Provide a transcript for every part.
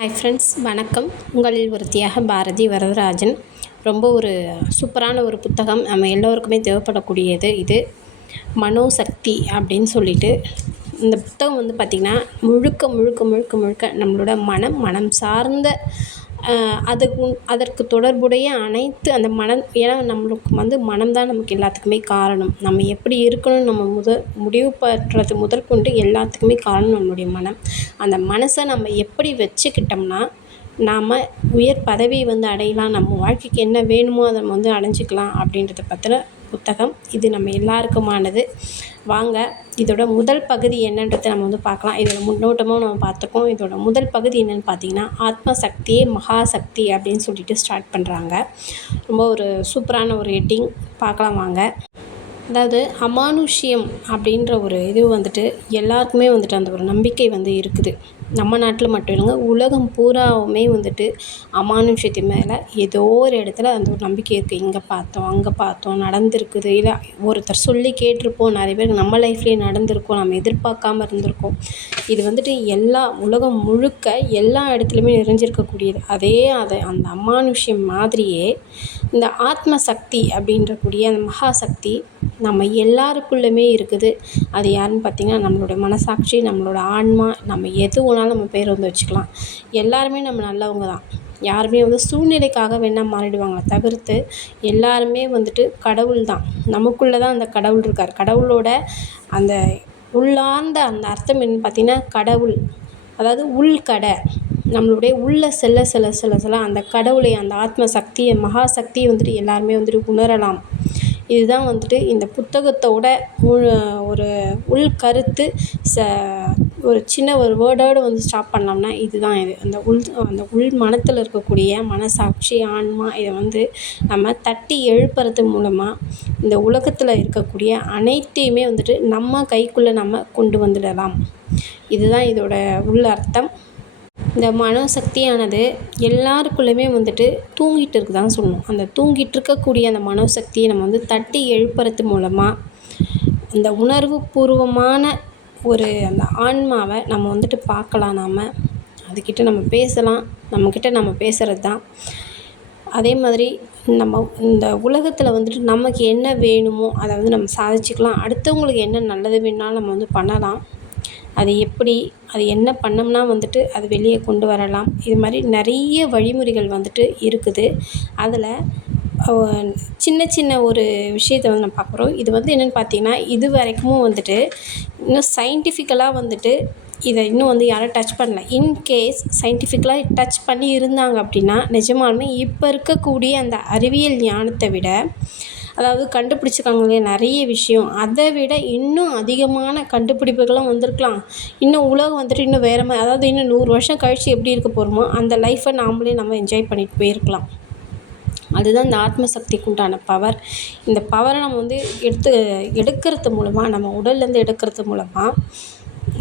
Hi friends வணக்கம். உங்களில் ஒருத்தியாக பாரதி வரதராஜன். ரொம்ப ஒரு சூப்பரான ஒரு புத்தகம். நம்ம எல்லோருக்குமே தேவைப்படக்கூடியது இது. மனோசக்தி அப்படின்னு சொல்லிட்டு. இந்த புத்தகம் வந்து பார்த்திங்கன்னா முழுக்க முழுக்க முழுக்க முழுக்க நம்மளோட மனம் மனம் சார்ந்த அதுக்கு அதற்கு தொடர்புடைய அனைத்து அந்த மனம் ஏன்னா நம்மளுக்கு வந்து மனம் தான் நமக்கு எல்லாத்துக்குமே காரணம். நம்ம எப்படி இருக்கணும்னு நம்ம முத முடிவு பண்ணுறது முதல் கொண்டு எல்லாத்துக்குமே காரணம் நம்மளுடைய மனம். அந்த மனசை நம்ம எப்படி வச்சுக்கிட்டோம்னா நாம் உயர் பதவி வந்து அடையலாம் நம்ம வாழ்க்கைக்கு என்ன வேணுமோ அதை நம்ம வந்து அடைஞ்சிக்கலாம் அப்படின்றத பற்றின புத்தகம். இது நம்ம எல்லாருக்குமானது. வாங்க இதோட முதல் பகுதி என்னன்றதை நம்ம வந்து பார்க்கலாம். இதோட முன்னோட்டமும் நம்ம பார்த்துக்கோம் இதோட முதல் பகுதி என்னென்னு பார்த்தீங்கன்னா ஆத்ம சக்தியே மகாசக்தி அப்படின்னு சொல்லிட்டு ஸ்டார்ட் பண்ணுறாங்க ரொம்ப ஒரு சூப்பரான ஒரு ஹெட்டிங் பார்க்கலாம் வாங்க. அதாவது அமானுஷ்யம் அப்படின்ற ஒரு இது வந்துட்டு எல்லாருக்குமே வந்துட்டு அந்த ஒரு நம்பிக்கை வந்து இருக்குது. நம்ம நாட்டில் மட்டும் இல்லைங்க உலகம் பூராவுமே வந்துட்டு அமானுஷ்யத்து மேலே ஏதோ ஒரு இடத்துல அந்த ஒரு நம்பிக்கை இருக்குது இங்கே பார்த்தோம் அங்கே பார்த்தோம் நடந்திருக்குது. இல்லை ஒருத்தர் சொல்லி கேட்டிருப்போம். நிறைய பேர் நம்ம லைஃப்லேயே நடந்திருக்கோம் நம்ம எதிர்பார்க்காம இருந்திருக்கோம். இது வந்துட்டு எல்லா உலகம் முழுக்க எல்லா இடத்துலையுமே நிறைஞ்சிருக்கக்கூடியது. அதே அதை அந்த அமானுஷ்யம் மாதிரியே இந்த ஆத்ம சக்தி அப்படின்றக்கூடிய அந்த மகாசக்தி நம்ம எல்லாருக்குள்ளேயுமே இருக்குது. அது யாருன்னு பார்த்திங்கன்னா நம்மளோட மனசாட்சி நம்மளோட ஆன்மா நம்ம எது வேணாலும் நம்ம பேர் வந்து வச்சுக்கலாம். எல்லாருமே நம்ம நல்லவங்க தான். யாருமே வந்து சூழ்நிலைக்காக வேணால் மாறிடுவாங்களே தவிர்த்து எல்லாருமே வந்துட்டு கடவுள் தான். நமக்குள்ளே தான் அந்த கடவுள் இருக்கார். கடவுளோட அந்த உள்ளார்ந்த அந்த அர்த்தம் என்னன்னு பார்த்திங்கன்னா கடவுள். அதாவது உள்கடை நம்மளுடைய உள்ளே செல்ல செல்ல செல்ல செல்ல அந்த கடவுளை அந்த ஆத்ம சக்தியை மகா சக்தியை வந்துட்டு எல்லாருமே வந்துட்டு உணரலாம். இதுதான் வந்துட்டு இந்த புத்தகத்தோட முழு ஒரு உள்கருத்து ச ஒரு சின்ன ஒரு வேர்டோடு வந்து ஸ்டாப் பண்ணோம்னா இதுதான் இது. அந்த உள் அந்த உள் மனத்தில் இருக்கக்கூடிய மனசாட்சி ஆன்மா இதை வந்து நம்ம தட்டி எழுப்புறது மூலமாக இந்த உலகத்தில் இருக்கக்கூடிய அனைத்தையுமே வந்துட்டு நம்ம கைக்குள்ளே நம்ம கொண்டு வந்துடலாம். இதுதான் இதோட உள் அர்த்தம். இந்த மனோசக்தியானது எல்லாருக்குள்ளேயுமே வந்துட்டு தூங்கிட்டு இருக்குதான்னு சொல்லணும். அந்த தூங்கிட்டு இருக்கக்கூடிய அந்த மனோசக்தியை நம்ம வந்து தட்டி எழுப்புறது மூலமாக அந்த உணர்வு பூர்வமான ஒரு அந்த ஆன்மாவை நம்ம வந்துட்டு பார்க்கலாம் நாம். அதுக்கிட்ட நம்ம பேசலாம். நம்மக்கிட்ட நம்ம பேசுகிறது தான். அதே மாதிரி நம்ம இந்த உலகத்தில் வந்துட்டு நமக்கு என்ன வேணுமோ அதை வந்து நம்ம சாதிச்சுக்கலாம். அடுத்தவங்களுக்கு என்ன நல்லது வேணாலும் நம்ம வந்து பண்ணலாம். அது எப்படி அது என்ன பண்ணோம்னா வந்துட்டு அது வெளியே கொண்டு வரலாம். இது மாதிரி நிறைய வழிமுறைகள் வந்துட்டு இருக்குது. அதில் சின்ன சின்ன ஒரு விஷயத்த வந்து நம்ம பார்க்குறோம் இது வந்து என்னென்னு பார்த்தீங்கன்னா இது வரைக்கும் வந்துட்டு இன்னும் சயின்டிஃபிக்கலாக வந்துட்டு இதை இன்னும் வந்து யாரும் டச் பண்ணல. இன்கேஸ் சயின்டிஃபிக்கலாக டச் பண்ணி இருந்தாங்க அப்படின்னா நிஜமாலுமே இப்போ இருக்கக்கூடிய அந்த அறிவியல் ஞானத்தை விட அதாவது கண்டுபிடிச்சிருக்காங்க இல்லையா நிறைய விஷயம். அதை விட இன்னும் அதிகமான கண்டுபிடிப்புகளும் வந்திருக்கலாம். இன்னும் உலகம் வந்துட்டு இன்னும் வேறு மாதிரி அதாவது இன்னும் நூறு வருஷம் கழித்து எப்படி இருக்க போகிறோமோ அந்த லைஃப்பை நாமளே நம்ம என்ஜாய் பண்ணிட்டு போயிருக்கலாம். அதுதான் இந்த ஆத்ம உண்டான பவர் இந்த பவரை நம்ம வந்து எடுத்து எடுக்கிறது மூலமாக நம்ம உடல்லேருந்து எடுக்கிறது மூலமாக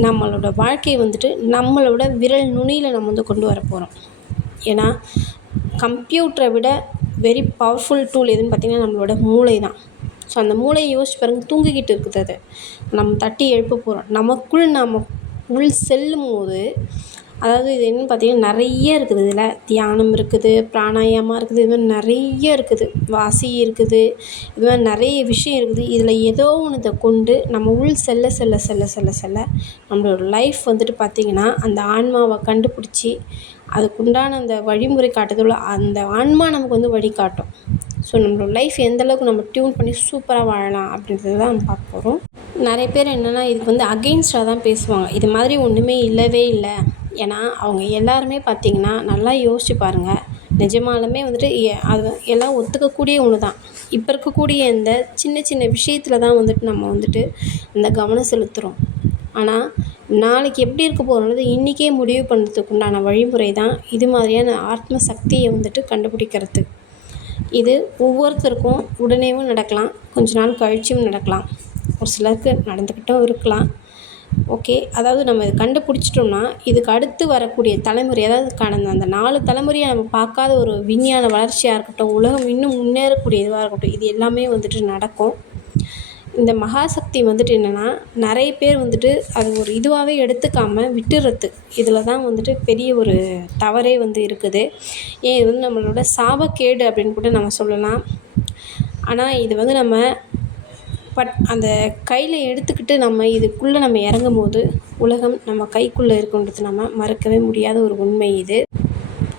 நம்மளோட வாழ்க்கையை வந்துட்டு நம்மளோட விரல் நுனியில் நம்ம வந்து கொண்டு வர போகிறோம் ஏன்னா கம்ப்யூட்டரை விட வெரி பவர்ஃபுல் டூல் எதுன்னு பார்த்திங்கன்னா நம்மளோட மூளை தான். ஸோ அந்த மூளையை யோசிச்சு பாருங்கள் தூங்கிக்கிட்டு இருக்குது அது. நம்ம தட்டி எழுப்ப போகிறோம் நமக்குள் நம்ம உள் செல்லும் போது அதாவது இது என்னன்னு பார்த்தீங்கன்னா நிறைய இருக்குது. இதில் தியானம் இருக்குது பிராணாயாமா இருக்குது இது மாதிரி நிறைய இருக்குது. வாசி இருக்குது இது மாதிரி நிறைய விஷயம் இருக்குது. இதில் ஏதோ ஒன்றத்தை கொண்டு நம்ம உள் செல்ல செல்ல செல்ல செல்ல செல்ல நம்மளோட லைஃப் வந்துட்டு பார்த்திங்கன்னா அந்த ஆன்மாவை கண்டுபிடிச்சி அதுக்குண்டான அந்த வழிமுறை காட்டுதலோ அந்த ஆன்மா நமக்கு வந்து வழிகாட்டும். ஸோ நம்மளோட லைஃப் எந்தளவுக்கு நம்ம டியூன் பண்ணி சூப்பராக வாழலாம் அப்படின்றத தான் நம்ம பார்க்க போகிறோம் நிறைய பேர் என்னென்னா இதுக்கு வந்து அகெயின்ஸ்டாக தான் பேசுவாங்க. இது மாதிரி ஒன்றுமே இல்லவே இல்லை. ஏன்னா அவங்க எல்லாருமே பார்த்திங்கன்னா நல்லா யோசிச்சு பாருங்கள் நிஜமாலுமே வந்துட்டு அது எல்லாம் ஒத்துக்கக்கூடிய ஒன்று தான் இப்போ இருக்கக்கூடிய இந்த சின்ன சின்ன விஷயத்தில் தான் வந்துட்டு நம்ம வந்துட்டு இந்த கவனம் செலுத்துகிறோம் ஆனால் நாளைக்கு எப்படி இருக்க போகிறோம்னது இன்றைக்கே முடிவு பண்ணுறதுக்கு உண்டான வழிமுறை தான் இது மாதிரியான ஆத்ம சக்தியை வந்துட்டு கண்டுபிடிக்கிறது. இது ஒவ்வொருத்தருக்கும் உடனேவும் நடக்கலாம் கொஞ்ச நாள் கழிச்சும் நடக்கலாம். ஒரு சிலருக்கு நடந்துக்கிட்டும் இருக்கலாம். ஓகே அதாவது நம்ம இதை கண்டுபிடிச்சிட்டோம்னா இதுக்கு அடுத்து வரக்கூடிய தலைமுறை அதாவது கடந்த அந்த நாலு தலைமுறையை நம்ம பார்க்காத ஒரு விஞ்ஞான வளர்ச்சியாக இருக்கட்டும் உலகம் இன்னும் முன்னேறக்கூடிய இதுவாக இருக்கட்டும் இது எல்லாமே வந்துட்டு நடக்கும். இந்த மகாசக்தி வந்துட்டு என்னென்னா நிறைய பேர் வந்துட்டு அது ஒரு இதுவாகவே எடுத்துக்காமல் விட்டுறது. இதில் தான் வந்துட்டு பெரிய ஒரு தவறே வந்து இருக்குது. ஏன் இது வந்து நம்மளோட சாபக்கேடு அப்படின்னு கூட நம்ம சொல்லலாம். ஆனால் இது வந்து நம்ம பட் அந்த கையில் எடுத்துக்கிட்டு நம்ம இதுக்குள்ளே நம்ம இறங்கும் போது உலகம் நம்ம கைக்குள்ளே இருக்குன்றது நம்ம மறக்கவே முடியாத ஒரு உண்மை இது.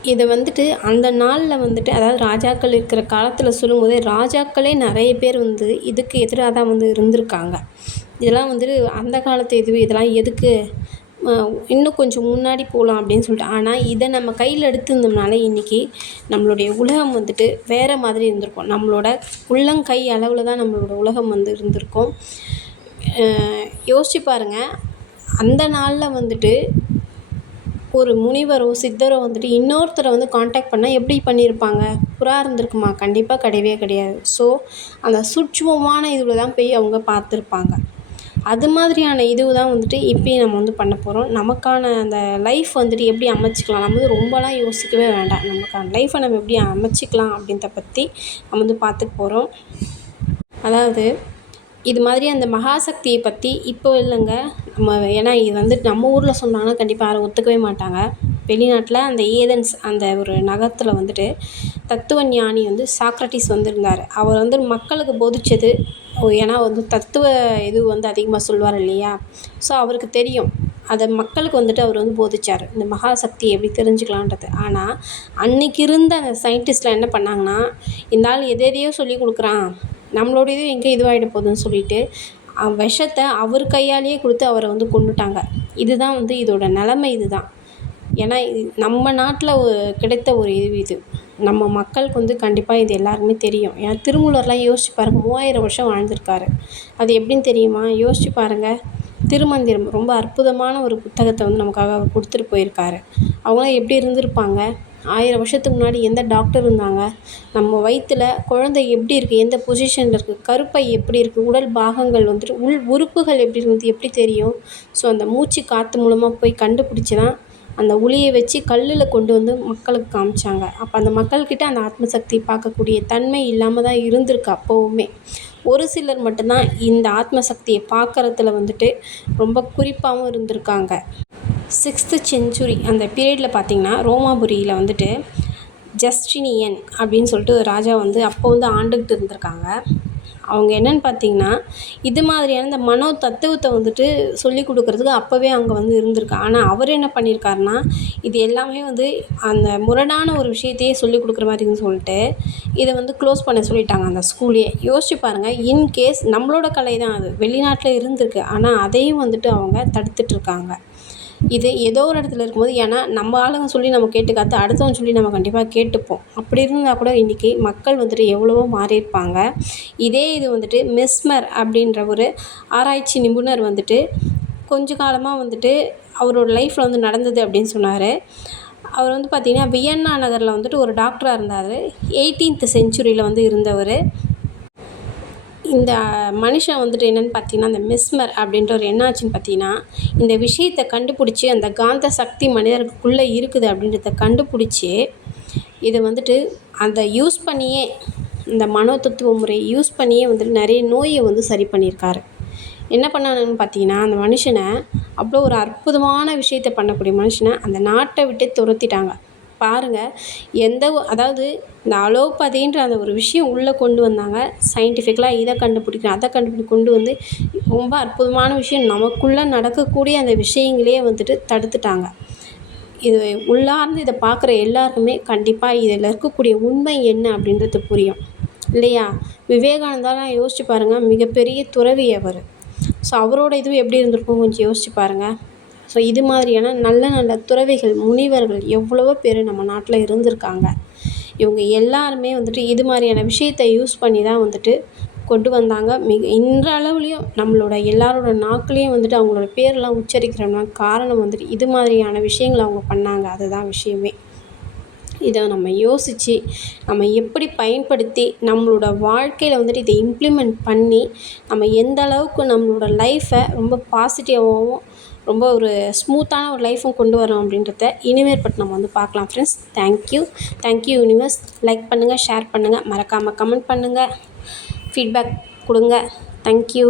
இதை வந்துட்டு அந்த நாளில் வந்துட்டு அதாவது ராஜாக்கள் இருக்கிற காலத்தில் சொல்லும்போதே ராஜாக்களே நிறைய பேர் வந்து இதுக்கு எதிராக தான் வந்து இருந்திருக்காங்க. இதெல்லாம் வந்துட்டு அந்த காலத்து இது இதெல்லாம் எதுக்கு இன்னும் கொஞ்சம் முன்னாடி போகலாம் அப்படின்னு சொல்லிட்டு. ஆனால் இதை நம்ம கையில் எடுத்திருந்தோம்னால இன்றைக்கி நம்மளுடைய உலகம் வந்துட்டு வேறு மாதிரி இருந்திருக்கும். நம்மளோட உள்ளங்கை அளவில் தான் நம்மளோட உலகம் வந்து இருந்திருக்கும். யோசிச்சு பாருங்கள் அந்த நாளில் வந்துட்டு ஒரு முனிவரோ சித்தரோ வந்துட்டு இன்னொருத்தரை வந்து காண்டாக்ட் பண்ணால் எப்படி பண்ணியிருப்பாங்க? புறா இருந்திருக்குமா? கண்டிப்பாக கிடையவே கிடையாது. ஸோ அந்த சூட்சுமமான இதில் தான் போய் அவங்க பார்த்துருப்பாங்க. அது மாதிரியான இது தான் வந்துட்டு இப்போயும் நம்ம வந்து பண்ண போகிறோம் நமக்கான அந்த லைஃப் வந்துட்டு எப்படி அமைச்சிக்கலாம்? நம்ம வந்து ரொம்பலாம் யோசிக்கவே வேண்டாம். நமக்கான லைஃப்பை நம்ம எப்படி அமைச்சிக்கலாம் அப்படின்றத பற்றி நம்ம வந்து பார்த்துக்க போகிறோம் அதாவது இது மாதிரி அந்த மகாசக்தியை பற்றி இப்போ இல்லைங்க. நம்ம ஏன்னா இது வந்து நம்ம ஊரில் சொன்னாங்கன்னா கண்டிப்பாக யாரும் ஒத்துக்கவே மாட்டாங்க. வெளிநாட்டில் அந்த ஏதென்ஸ் அந்த ஒரு நகரத்தில் வந்துட்டு தத்துவ ஞானி வந்து சாக்ரட்டிஸ் வந்து இருந்தார் அவர் வந்து மக்களுக்கு போதிச்சது. ஏன்னா வந்து தத்துவ இது வந்து அதிகமாக சொல்லுவார் இல்லையா? ஸோ அவருக்கு தெரியும். அதை மக்களுக்கு வந்துட்டு அவர் வந்து போதிச்சார். இந்த மகாசக்தி எப்படி தெரிஞ்சுக்கலான்றது ஆனால் அன்னைக்கு இருந்த அந்த சயின்டிஸ்ட்லாம் என்ன பண்ணாங்கன்னா இந்த ஆள் எதை எதையோ சொல்லி கொடுக்குறான். நம்மளோட இது எங்கே இதுவாகிட போகுதுன்னு சொல்லிட்டு விஷத்தை அவர் கையாலேயே கொடுத்து அவரை வந்து கொண்டுட்டாங்க இதுதான் வந்து இதோட நிலமை இதுதான். ஏன்னா இது நம்ம நாட்டில் கிடைத்த ஒரு இது இது. நம்ம மக்களுக்கு வந்து கண்டிப்பாக இது எல்லாருக்குமே தெரியும். ஏன்னா திருமூலர்லாம் யோசிச்சு பாருங்கள் மூவாயிரம் வருஷம் வாழ்ந்திருக்காரு. அது எப்படின்னு தெரியுமா? யோசிச்சு பாருங்கள் திருமந்திரம் ரொம்ப அற்புதமான ஒரு புத்தகத்தை வந்து நமக்காக அவர் கொடுத்துட்டு போயிருக்காரு. அவங்களாம் எப்படி இருந்திருப்பாங்க? ஆயிரம் வருஷத்துக்கு முன்னாடி எந்த டாக்டர் இருந்தாங்க? நம்ம வயிற்றில் குழந்தை எப்படி இருக்குது எந்த பொசிஷனில் இருக்குது கருப்பை எப்படி இருக்குது உடல் பாகங்கள் வந்துட்டு உள் உறுப்புகள் எப்படி இருக்குது எப்படி தெரியும்? ஸோ அந்த மூச்சு காற்று மூலமாக போய் கண்டுபிடிச்சி தான் அந்த உளியை வச்சு கல்லில் கொண்டு வந்து மக்களுக்கு காமிச்சாங்க. அப்போ அந்த மக்கள்கிட்ட அந்த ஆத்மசக்தி பார்க்கக்கூடிய தன்மை இல்லாமல் தான் இருந்திருக்கு அப்போவுமே. ஒரு சிலர் மட்டும்தான் இந்த ஆத்மசக்தியை பார்க்கறதுல வந்துட்டு ரொம்ப குறிப்பாகவும் இருந்திருக்காங்க. சிக்ஸ்த்து செஞ்சுரி அந்த பீரியடில் பார்த்திங்கன்னா ரோமாபுரியில் வந்துட்டு ஜஸ்டினியன் அப்படின்னு சொல்லிட்டு ஒரு ராஜா வந்து அப்போ வந்து ஆண்டுக்கிட்டு இருந்திருக்காங்க. அவங்க என்னென்னு பார்த்தீங்கன்னா இது மாதிரியான இந்த மனோ தத்துவத்தை வந்துட்டு சொல்லிக் கொடுக்குறதுக்கு அப்போவே அங்கே வந்து இருந்திருக்கு. ஆனால் அவர் என்ன பண்ணியிருக்காருன்னா இது எல்லாமே வந்து அந்த முரடான ஒரு விஷயத்தையே சொல்லிக் கொடுக்குற மாதிரின்னு சொல்லிட்டு இதை வந்து க்ளோஸ் பண்ண சொல்லிட்டாங்க அந்த ஸ்கூலையே யோசிச்சு பாருங்கள் இன்கேஸ் நம்மளோட கலை தான் அது. வெளிநாட்டில் இருந்திருக்கு. ஆனால் அதையும் வந்துட்டு அவங்க தடுத்துட்ருக்காங்க இது ஏதோ ஒரு இடத்துல இருக்கும்போது ஏன்னா நம்ம ஆளுங்க சொல்லி நம்ம கேட்டுக்காத்து அடுத்தவங்க சொல்லி நம்ம கண்டிப்பாக கேட்டுப்போம். அப்படி இருந்தால் கூட இன்றைக்கி மக்கள் வந்துட்டு எவ்வளவோ மாறியிருப்பாங்க இதே இது வந்துட்டு மெஸ்மர் அப்படின்ற ஒரு ஆராய்ச்சி நிபுணர் வந்துட்டு கொஞ்ச காலமாக வந்துட்டு அவரோட லைஃப்பில் வந்து நடந்தது அப்படின்னு சொன்னார். அவர் வந்து பார்த்திங்கன்னா வியன்னா நகரில் வந்துட்டு ஒரு டாக்டராக இருந்தார். எயிட்டீன்த் செஞ்சுரியில் வந்து இருந்தவர். இந்த மனுஷன் வந்துட்டு என்னென்னு பார்த்தீங்கன்னா அந்த மிஸ்மர் அப்படின்றவர் ஒரு என்னாச்சுன்னு பார்த்தீங்கன்னா இந்த விஷயத்தை கண்டுபிடிச்சி அந்த காந்த சக்தி மனிதர்களுக்குள்ளே இருக்குது அப்படின்றத கண்டுபிடிச்சி இதை வந்துட்டு அந்த யூஸ் பண்ணியே இந்த மனோ தத்துவ முறையை யூஸ் பண்ணியே வந்துட்டு நிறைய நோயை வந்து சரி பண்ணியிருக்காரு. என்ன பண்ணணும்னு பார்த்தீங்கன்னா அந்த மனுஷனை அவ்வளோ ஒரு அற்புதமான விஷயத்த பண்ணக்கூடிய மனுஷனை அந்த நாட்டை விட்டு துரத்திட்டாங்க. பாருங்கள் எந்த அதாவது இந்த அலோபதின்ற அந்த ஒரு விஷயம் உள்ளே கொண்டு வந்தாங்க. சயின்டிஃபிக்கலாக இதை கண்டுபிடிக்கணும் அதை கண்டுபிடி கொண்டு வந்து ரொம்ப அற்புதமான விஷயம். நமக்குள்ளே நடக்கக்கூடிய அந்த விஷயங்களையே வந்துட்டு தடுத்துட்டாங்க. இது உள்ளார்ந்து இதை பார்க்குற எல்லாருக்குமே கண்டிப்பாக இதில் இருக்கக்கூடிய உண்மை என்ன அப்படின்றது புரியும். இல்லையா? விவேகானந்தாலாம் யோசிச்சு பாருங்கள் மிகப்பெரிய துறவி அவர். ஸோ அவரோட இதுவும் எப்படி இருந்திருக்கும் கொஞ்சம் யோசிச்சு பாருங்கள் ஸோ இது மாதிரியான நல்ல நல்ல துறவிகள் முனிவர்கள் எவ்வளவோ பேர் நம்ம நாட்டில் இருந்திருக்காங்க. இவங்க எல்லாருமே வந்துட்டு இது மாதிரியான விஷயத்த யூஸ் பண்ணி தான் வந்துட்டு கொண்டு வந்தாங்க. மிக இன்றளவுலேயும் நம்மளோட எல்லாரோட நாக்குலேயும் வந்துட்டு அவங்களோட பேரெலாம் உச்சரிக்கிறோம்னா காரணம் வந்துட்டு இது மாதிரியான விஷயங்களை அவங்க பண்ணாங்க. அதுதான் விஷயமே. இதை நம்ம யோசித்து நம்ம எப்படி பயன்படுத்தி நம்மளோட வாழ்க்கையில் வந்துட்டு இதை இம்ப்ளிமெண்ட் பண்ணி நம்ம எந்த அளவுக்கு நம்மளோட லைஃப்பை ரொம்ப பாசிட்டிவாகவும் ரொம்ப ஒரு ஸ்மூத்தான ஒரு லைஃப்பும் கொண்டு வரோம் அப்படின்றத இனிமேற்பட்டு நம்ம வந்து பார்க்கலாம் friends thank you thank you universe like பண்ணுங்கள் ஷேர் பண்ணுங்கள் மறக்காமல் கமெண்ட் பண்ணுங்கள் ஃபீட்பேக் கொடுங்க. தேங்க்யூ